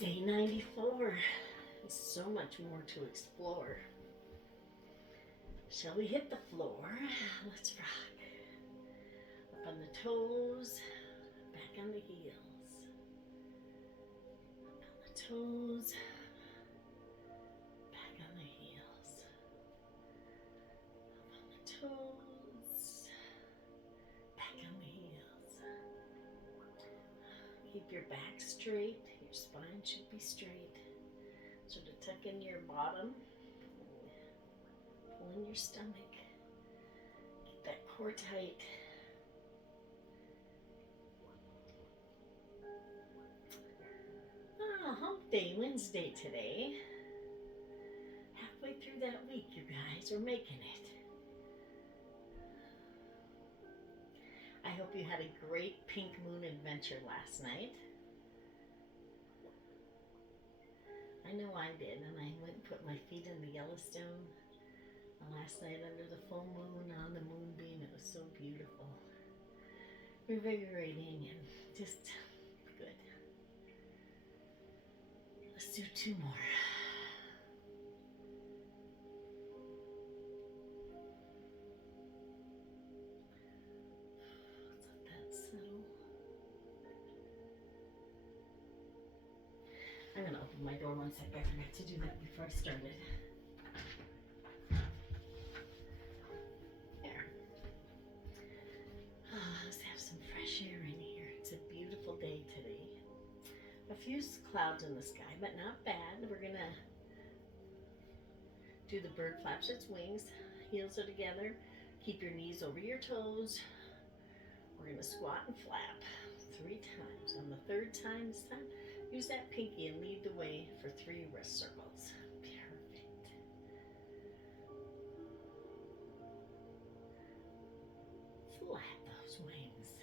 Day 94. There's so much more to explore. Shall we hit the floor? Let's rock. Up on the toes, back on the heels. Up on the toes, back on the heels. Up on the toes, back on the heels. Keep your back straight. Your spine should be straight. Sort of tuck in your bottom. Pull in your stomach. Keep that core tight. Hump day, Wednesday today. Halfway through that week, you guys. We're making it. I hope you had a great pink moon adventure last night. I know I did, and I went and put my feet in the Yellowstone last night under the full moon on the moonbeam. It was so beautiful, invigorating, and just good. Let's do 2 more. Let's let that settle. I'm going to open my door one sec. I forgot to do that before I started. There. Let's have some fresh air in here. It's a beautiful day today. A few clouds in the sky, but not bad. We're going to do the bird flaps its wings. Heels are together. Keep your knees over your toes. We're going to squat and flap 3 times. On the 3rd time this time, use that pinky and lead the way for 3 wrist circles. Perfect. Flap those wings.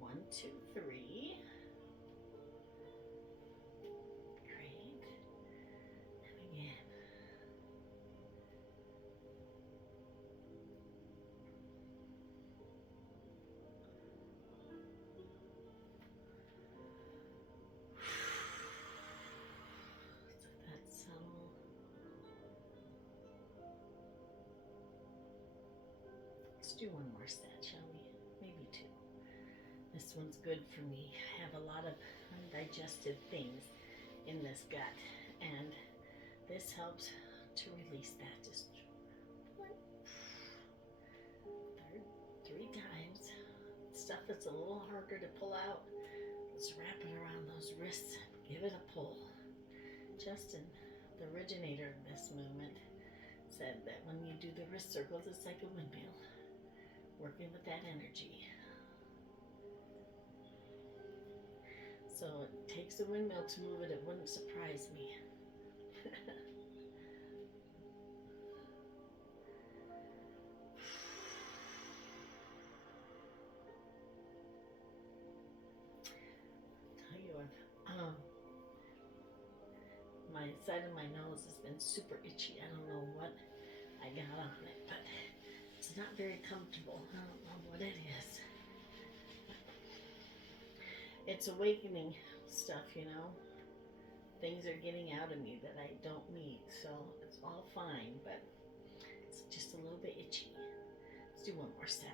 1, 2, 3. Great. And again. Let's do 1 more set, shall we? Maybe 2. This one's good for me. I have a lot of undigested things in this gut, and this helps to release that. Just 3 times. Stuff that's a little harder to pull out. Let's wrap it around those wrists and give it a pull. Justin, the originator of this movement, said that when you do the wrist circles, it's like a windmill, working with that energy. So it takes a windmill to move it. It wouldn't surprise me. Tell you what, my side of my nose has been super itchy. I don't know what I got on it, but it's not very comfortable. I don't know what it is. It's awakening stuff, you know. Things are getting out of me that I don't need, so it's all fine, but it's just a little bit itchy. Let's do 1 more set.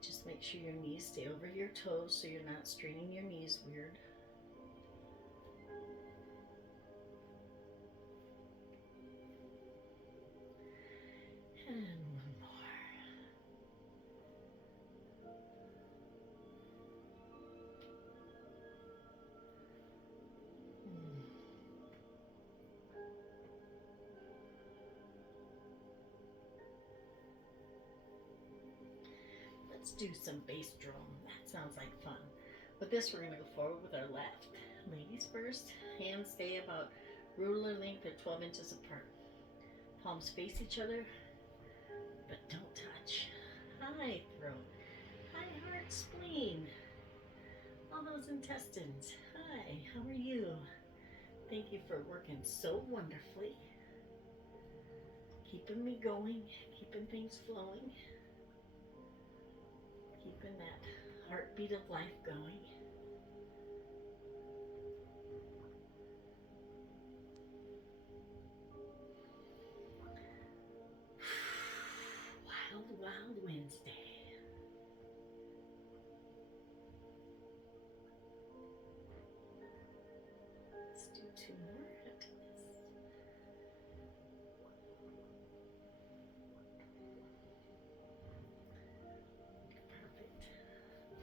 Just make sure your knees stay over your toes so you're not straining your knees weird. And 1 more. Let's do some bass drum. That sounds like fun. With this, we're going to go forward with our left. Ladies first. Hands stay about ruler length or 12 inches apart. Palms face each other, but don't touch. Hi, throat. Hi, heart, spleen. All those intestines. Hi, how are you? Thank you for working so wonderfully. Keep keeping me going, keeping things flowing, keeping that heartbeat of life going. Wild, wild Wednesday. Let's do two more after this. Perfect.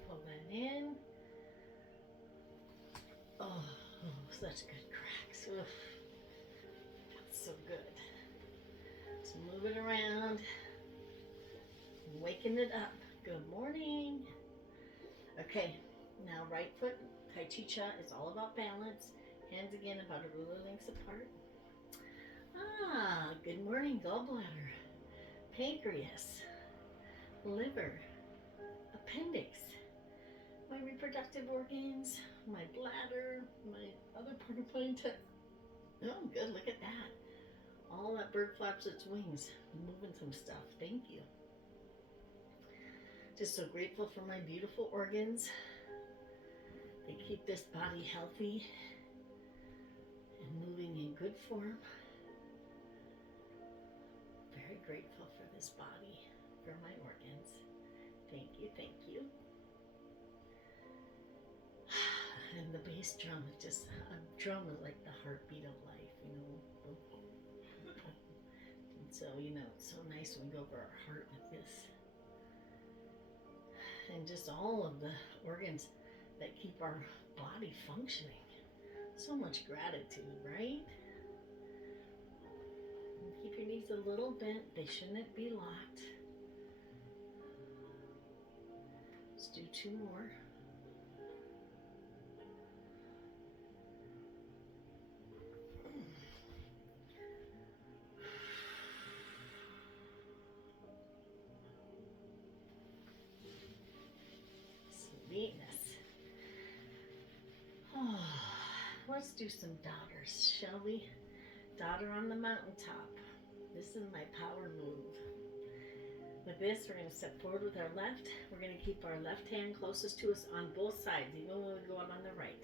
Pull that in. Oh, such good cracks. Oof. That's so good. Let's move it around. Waking it up. Good morning. Okay, now right foot, Tai Chi Cha is all about balance. Hands again about a ruler lengths apart. Ah, good morning, gallbladder, pancreas, liver, appendix, my reproductive organs, my bladder, my other part of my intestine. Oh, good, look at that. All that bird flaps its wings, moving some stuff. Thank you. Just so grateful for my beautiful organs. They keep this body healthy and moving in good form. Very grateful for this body, for my organs. Thank you, thank you. And the bass drum is just, a drum is like the heartbeat of life, you know. And so, you know, it's so nice when we go over our heart with this. And just all of the organs that keep our body functioning. So much gratitude, right? And keep your knees a little bent. They shouldn't be locked. Let's do two more. Sweetness. Oh, let's do some daughters, shall we? Daughter on the mountaintop. This is my power move. With this, we're going to step forward with our left. We're going to keep our left hand closest to us on both sides, even when we go out on the right.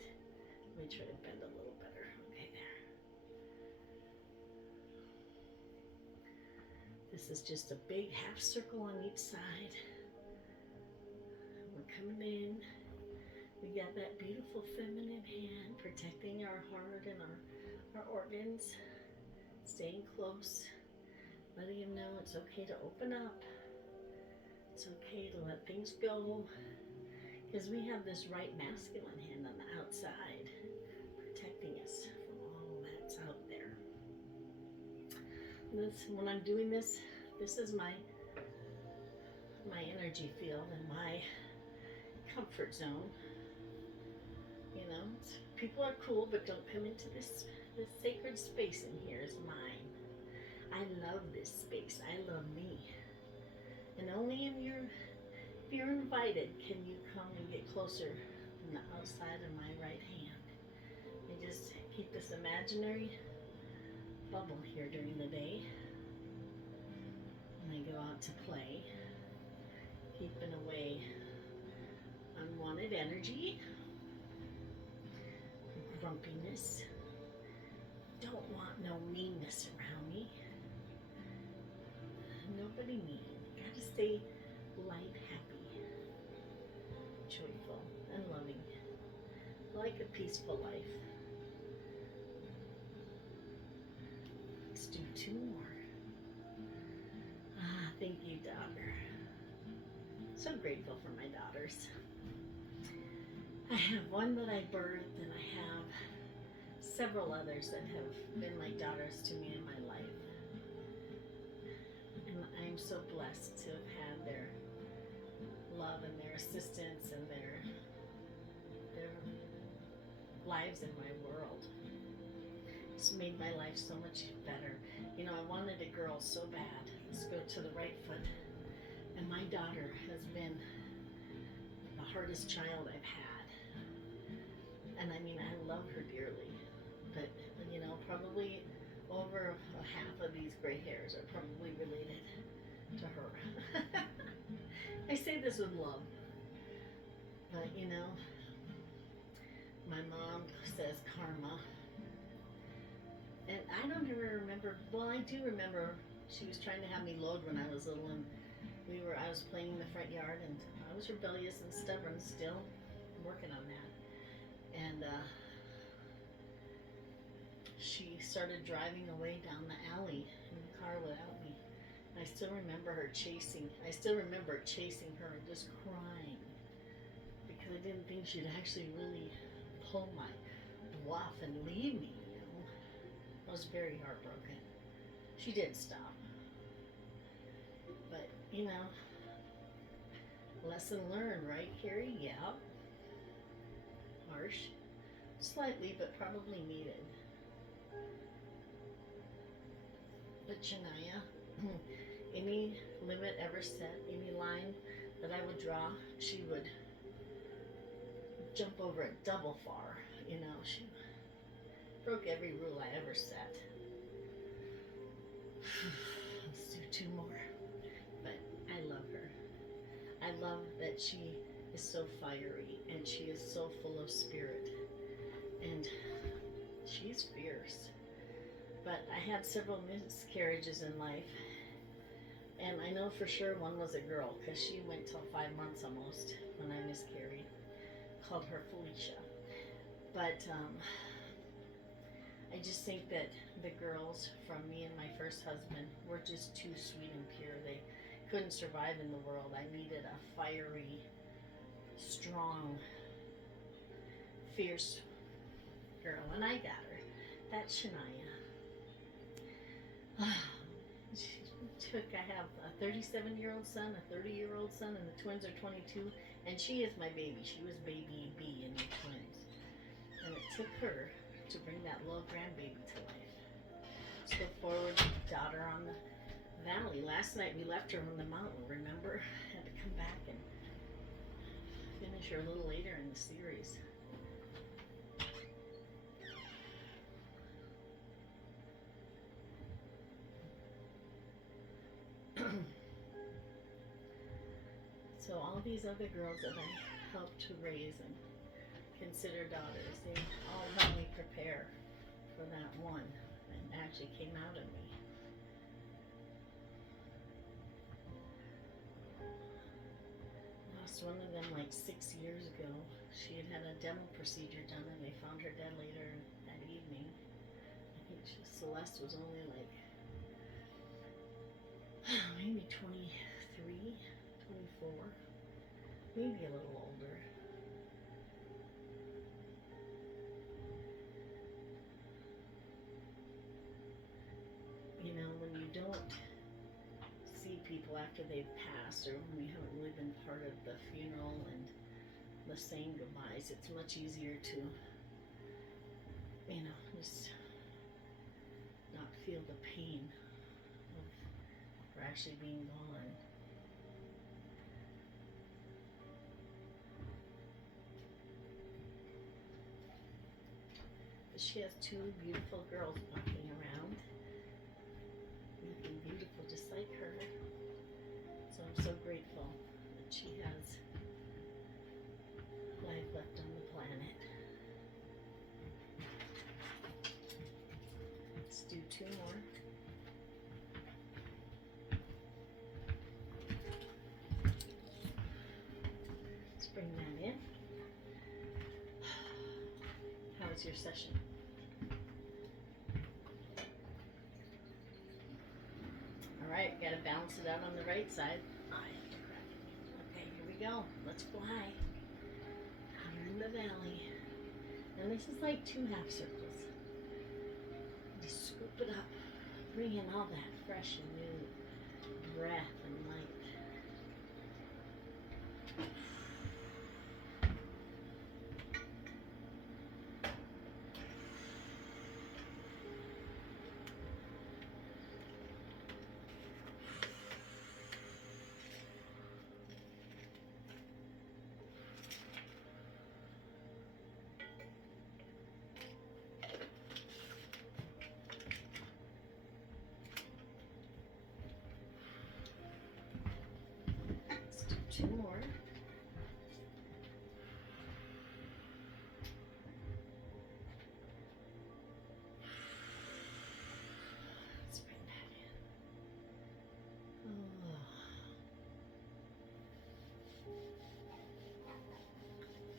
Let me try to bend a little better. Okay, there. This is just a big half circle on each side. We're coming in. We got that beautiful feminine hand protecting our heart and our organs. Staying close. Letting him know it's okay to open up. It's okay to let things go. Because we have this right masculine hand on the outside protecting us from all that's out there. When I'm doing this, this is my energy field and my comfort zone. You know, people are cool, but don't come into this sacred space in here is mine. I love this space. I love me. And only if you're invited can you come and get closer from the outside of my right hand. I just keep this imaginary bubble here during the day. When I go out to play, keeping away unwanted energy, grumpiness. Don't want no meanness around me. Nobody mean. Gotta stay light, happy, joyful, and loving. Like a peaceful life. Let's do two more. Ah, thank you, daughter. So grateful for my daughters. I have one that I birthed, and I have several others that have been like daughters to me in my life. And I'm so blessed to have had their love and their assistance and their lives in my world. It's made my life so much better. You know, I wanted a girl so bad. Let's go to the right foot. And my daughter has been the hardest child I've had. And I love her dearly. But, you know, probably over half of these gray hairs are probably related to her. I say this with love, but you know, my mom says karma, and I don't ever remember. Well, I do remember she was trying to have me load when I was little, and I was playing in the front yard, and I was rebellious and stubborn still. I'm working on that. And she started driving away down the alley in the car without me. I still remember chasing her and just crying because I didn't think she'd actually really pull my bluff and leave me, you know. I was very heartbroken. She did stop. But, you know, lesson learned, right, Carrie? Yeah. Harsh. Slightly, but probably needed. But Shania, any limit ever set, any line that I would draw, she would jump over it double far. You know, she broke every rule I ever set. Let's do two more. But I love her. I love that she is so fiery and she is so full of spirit. And she's fierce. But I had several miscarriages in life. And I know for sure one was a girl because she went till 5 months almost when I miscarried. Called her Felicia. But I just think that the girls from me and my first husband were just too sweet and pure. They couldn't survive in the world. I needed a fiery, strong, fierce girl, and I got her. That's Shania. I have a 37-year-old son, a 30-year-old son, and the twins are 22, and she is my baby. She was baby B in the twins. And it took her to bring that little grandbaby to life. Let's look forward to daughter on the valley. Last night we left her on the mountain, remember? Had to come back and finish her a little later in the series. So all these other girls that I helped to raise and consider daughters, they all helped me prepare for that one and actually came out of me. Lost one of them like 6 years ago. She had had a dental procedure done and they found her dead later that evening. I think Celeste was only like maybe 23, 24, maybe a little older. You know, when you don't see people after they've passed, or when you haven't really been part of the funeral and the saying goodbyes, it's much easier to, you know, just not feel the pain of her actually being gone. But she has two beautiful girls walking around, looking beautiful just like her. So I'm so grateful that she has life left on the planet. Let's do two more. Let's bring that in. How was your session? Alright, gotta balance it out on the right side. Okay, here we go. Let's fly. We're in the valley. And this is like 2 half circles. Just scoop it up. Bring in all that fresh and new breath and light. 2 more. Let's bring that in. Oh.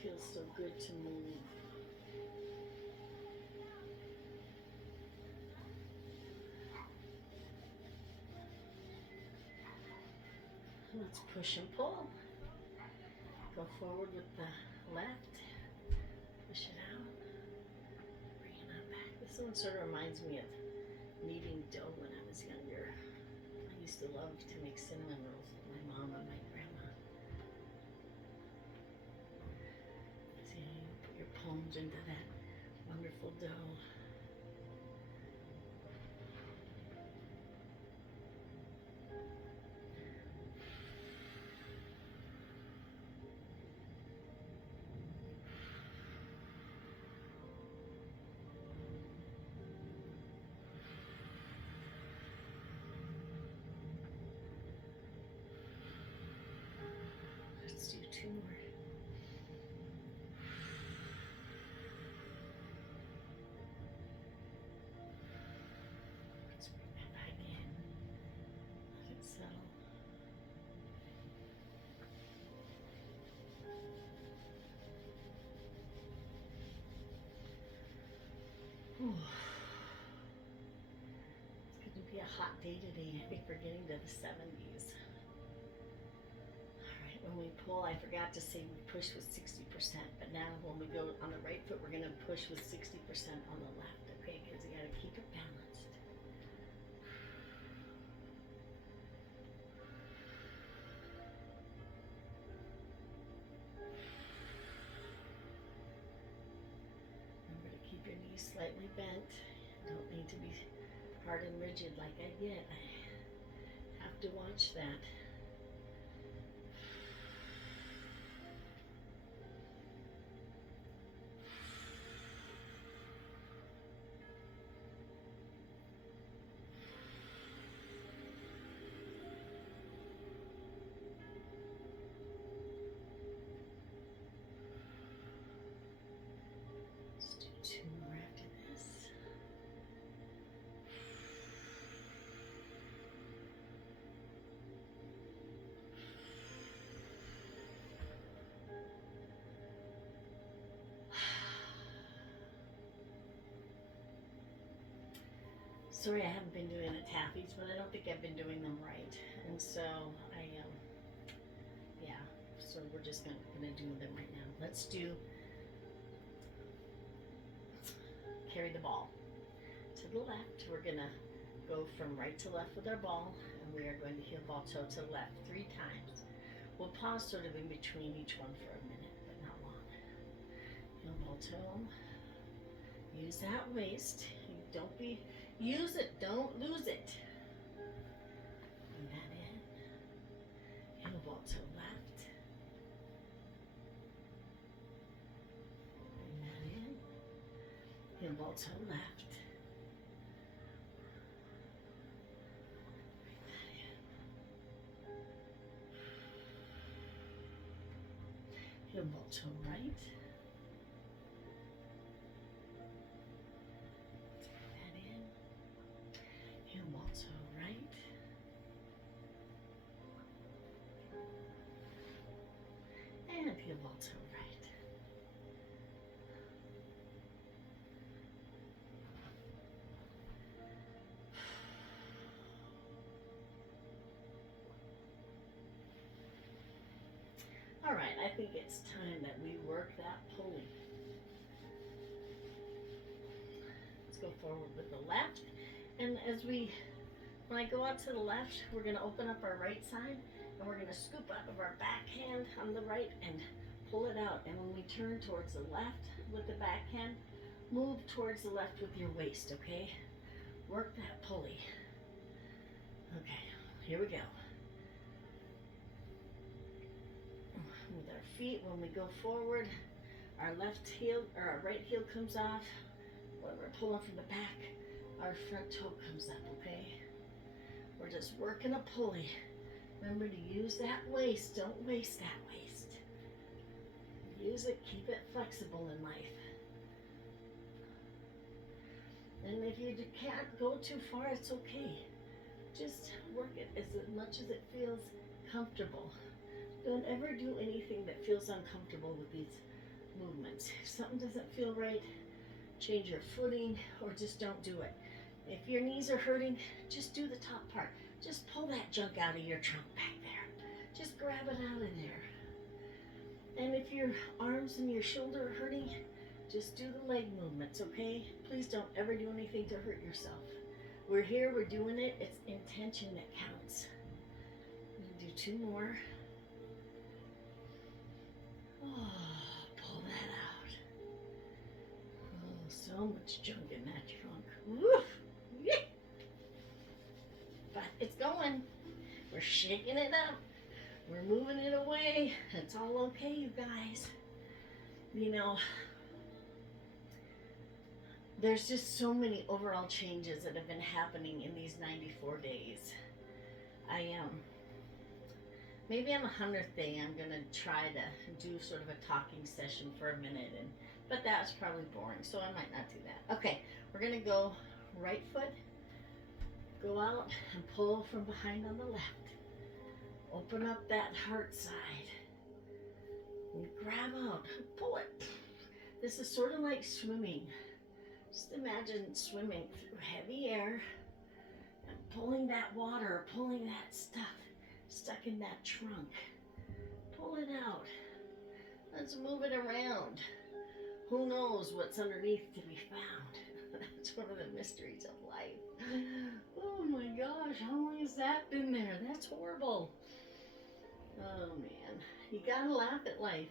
Feels so good to move. Let's push and pull. Go forward with the left. Push it out. Bring it on back. This one sort of reminds me of kneading dough when I was younger. I used to love to make cinnamon rolls with my mom and my grandma. See, you put your palms into that wonderful dough. Let's do 2 more. Let's bring that back in. Let it settle. Whew. It's going to be a hot day today. I think we're getting to the 70s. Alright, when we pull, I forgot to say we push with 60%, but now when we go on the right foot, we're going to push with 60% on the left, okay? Because you got to keep it balanced. Remember to keep your knees slightly bent. Don't need to be hard and rigid like I get. I have to watch that. Let's do 2 more after this. Sorry I haven't been doing the taffies, but I don't think I've been doing them right. And so yeah, so we're just gonna do them right now. Let's do carry the ball to the left. We're gonna go from right to left with our ball, and we are going to heel ball toe to left 3 times. We'll pause sort of in between each one for a minute, but not long. Heel ball toe. Use that waist. Don't be, use it, don't lose it. Bring that in. Heel ball toe left. Bring that in. Heel ball toe left. Bring that in. Heel ball toe right. Heel ball toe right. And heel ball toe right. All right, I think it's time that we work that pulley. Let's go forward with the left. And when I go out to the left, we're going to open up our right side, and we're going to scoop out of our backhand on the right and pull it out. And when we turn towards the left with the backhand, move towards the left with your waist, okay? Work that pulley. Okay, here we go. With our feet, when we go forward, our left heel or our right heel comes off. When we're pulling from the back, our front toe comes up, okay? We're just working a pulley. Remember to use that waist. Don't waste that waist. Use it. Keep it flexible in life. And if you can't go too far, it's okay. Just work it as much as it feels comfortable. Don't ever do anything that feels uncomfortable with these movements. If something doesn't feel right, change your footing or just don't do it. If your knees are hurting, just do the top part. Just pull that junk out of your trunk back there. Just grab it out of there. And if your arms and your shoulder are hurting, just do the leg movements, okay? Please don't ever do anything to hurt yourself. We're here, we're doing it. It's intention that counts. Do 2 more. Oh, pull that out. Oh, so much junk in that trunk. Woof! But it's going. We're shaking it up. We're moving it away. It's all okay, you guys. You know, there's just so many overall changes that have been happening in these 94 days. Maybe on the 100th day, I'm gonna try to do sort of a talking session for a minute, but that's probably boring, so I might not do that. Okay, we're gonna go right foot, go out and pull from behind on the left. Open up that heart side and grab out, pull it. This is sort of like swimming. Just imagine swimming through heavy air and pulling that water, pulling that stuff stuck in that trunk. Pull it out. Let's move it around. Who knows what's underneath to be found? That's one of the mysteries of life. Oh my gosh, how long has that been there? That's horrible. Oh man, you gotta laugh at life.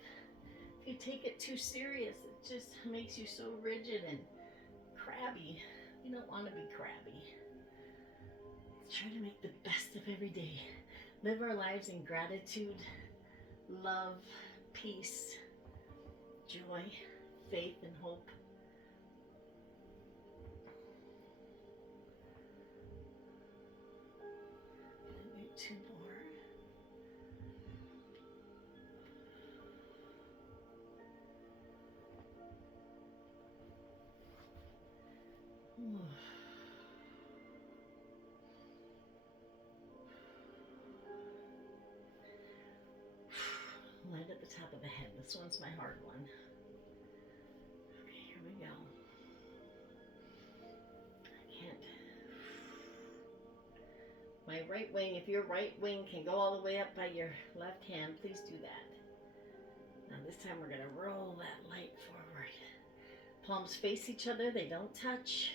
If you take it too serious, it just makes you so rigid and crabby. You don't want to be crabby. Try to make the best of every day. Live our lives in gratitude, love, peace, joy, faith, and hope. Maybe 2 more. Right at the top of the head. This one's my hard one. Okay, here we go. I can't. My right wing, if your right wing can go all the way up by your left hand, please do that. Now this time we're going to roll that light forward. Palms face each other, they don't touch.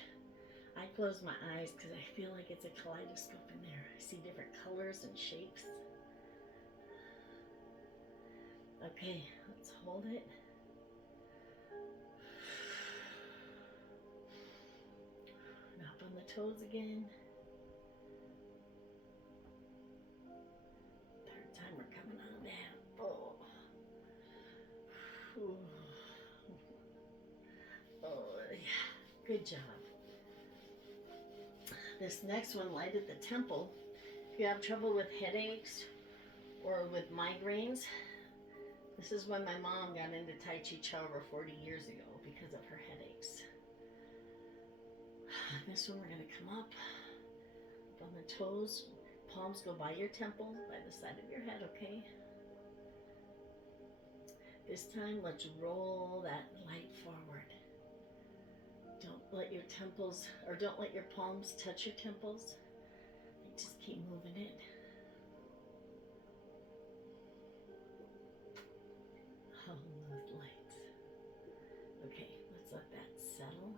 I close my eyes because I feel like it's a kaleidoscope in there. I see different colors and shapes. Okay, let's hold it. Up on the toes again. 3rd time we're coming on down. Oh. Oh, yeah. Good job. This next one, light at the temple. If you have trouble with headaches or with migraines, this is when my mom got into Tai Chi over 40 years ago because of her headaches. This one we're going to come up on the toes. Palms go by your temple, by the side of your head, okay? This time, let's roll that light forward. Don't let your temples, or don't let your palms touch your temples. Just keep moving it. Oh, those lights. Okay, let's let that settle.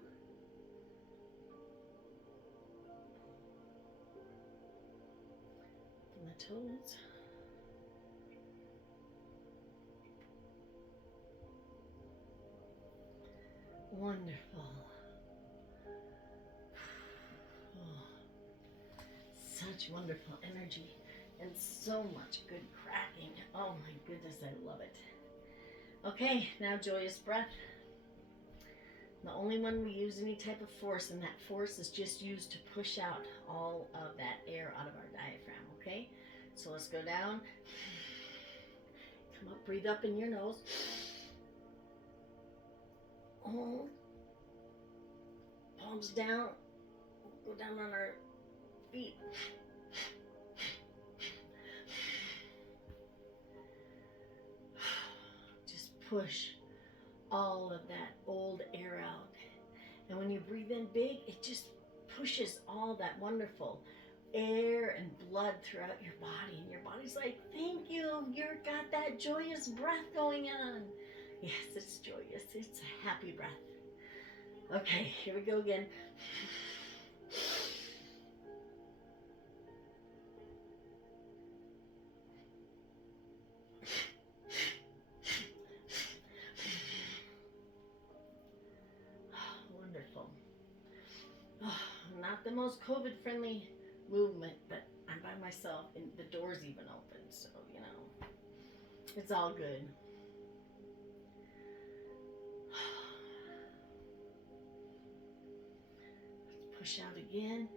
From the toes. Wonderful. Oh, such wonderful energy and so much good cracking. Oh my goodness, I love it. Okay, now joyous breath. The only one we use any type of force, and that force is just used to push out all of that air out of our diaphragm, okay? So So let's go down. Come up, breathe up in your nose. Hold. Palms down. Go down on our feet. Just push all of that old air out. And when you breathe in big, it just pushes all that wonderful air and blood throughout your body. And your body's like, thank you. You've got that joyous breath going on. Yes, it's joyous. It's a happy breath. Okay, here we go again. Wonderful. Not the most COVID-friendly movement, but I'm by myself and the door's even open, so, you know, it's all good. Let's push out again.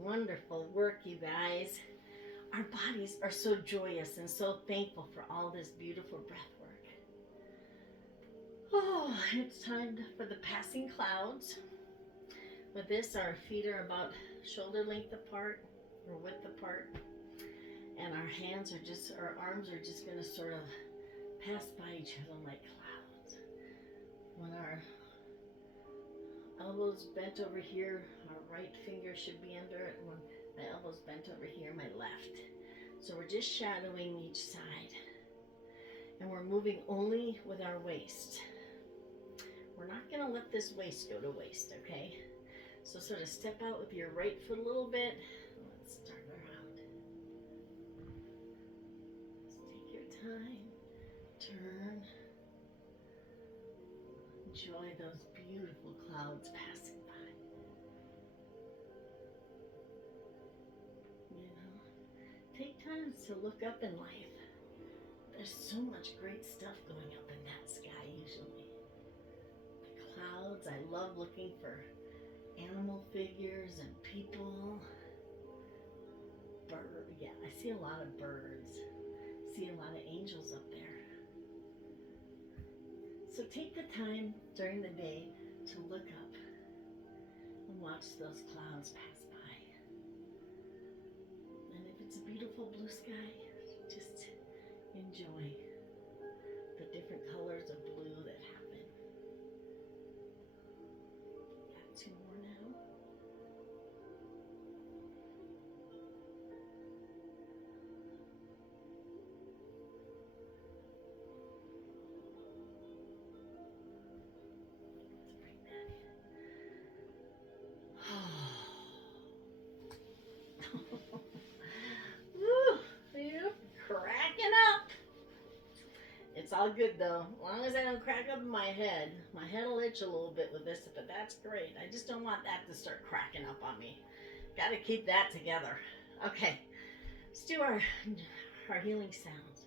Wonderful work, you guys. Our bodies are so joyous and so thankful for all this beautiful breath work. Oh, it's time for the passing clouds. With this, our feet are about shoulder length apart or width apart. And our arms are just going to sort of pass by each other like clouds. When our elbows bent over here, our right finger should be under it. When my elbows bent over here, my left. So we're just shadowing each side. And we're moving only with our waist. We're not going to let this waist go to waste, okay? So sort of step out with your right foot a little bit. Let's start her out. Let's take your time. Turn. Enjoy those beautiful clouds passing by. You know, take time to look up in life. There's so much great stuff going up in that sky usually. The clouds, I love looking for animal figures and people. Yeah, I see a lot of birds. See a lot of angels up there. So take the time during the day to look up and watch those clouds pass by. And if it's a beautiful blue sky, just enjoy the different colors of blue that happen. Got two more now. Woo, you're cracking up. It's all good though. As long as I don't crack up in my head. My head will itch a little bit with this, but that's great. I just don't want that to start cracking up on me. Gotta keep that together. Okay, let's do our healing sounds.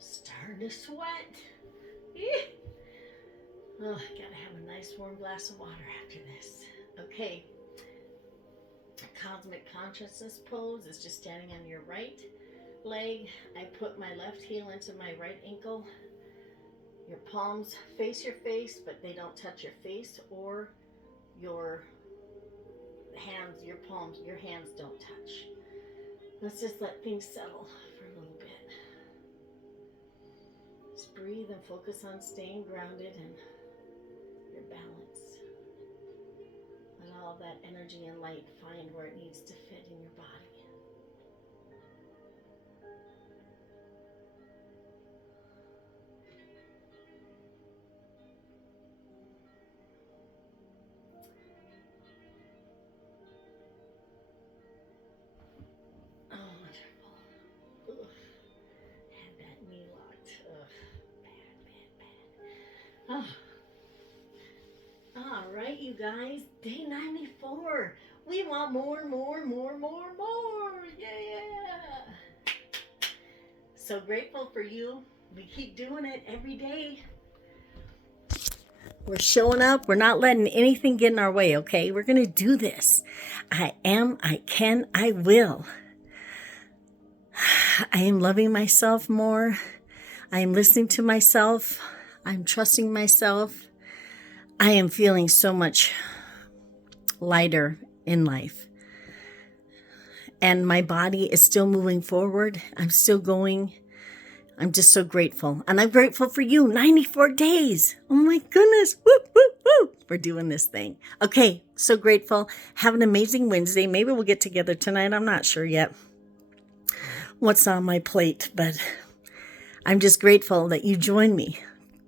Starting to sweat. Oh, gotta have a nice warm glass of water after this. Okay. Cosmic consciousness pose is just standing on your right leg. I put my left heel into my right ankle. Your palms face your face, but they don't touch your face or your hands, your palms, your hands don't touch. Let's just let things settle for a little bit. Just breathe and focus on staying grounded and your balance. Let all that energy and light find where it needs to fit in your body. Oh, wonderful. Ugh. Had that knee locked. Ugh. Bad, bad, bad. Oh. All right, you guys. Day 94. We want more. Yeah. So grateful for you. We keep doing it every day. We're showing up. We're not letting anything get in our way, okay? We're going to do this. I am, I can, I will. I am loving myself more. I am listening to myself. I'm trusting myself. I am feeling so much lighter in life. And my body is still moving forward. I'm still going. I'm just so grateful. And I'm grateful for you. 94 days. Oh my goodness. Woo, woo, woo. We're doing this thing. Okay. So grateful. Have an amazing Wednesday. Maybe we'll get together tonight. I'm not sure yet what's on my plate, but I'm just grateful that you joined me.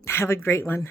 Have a great one.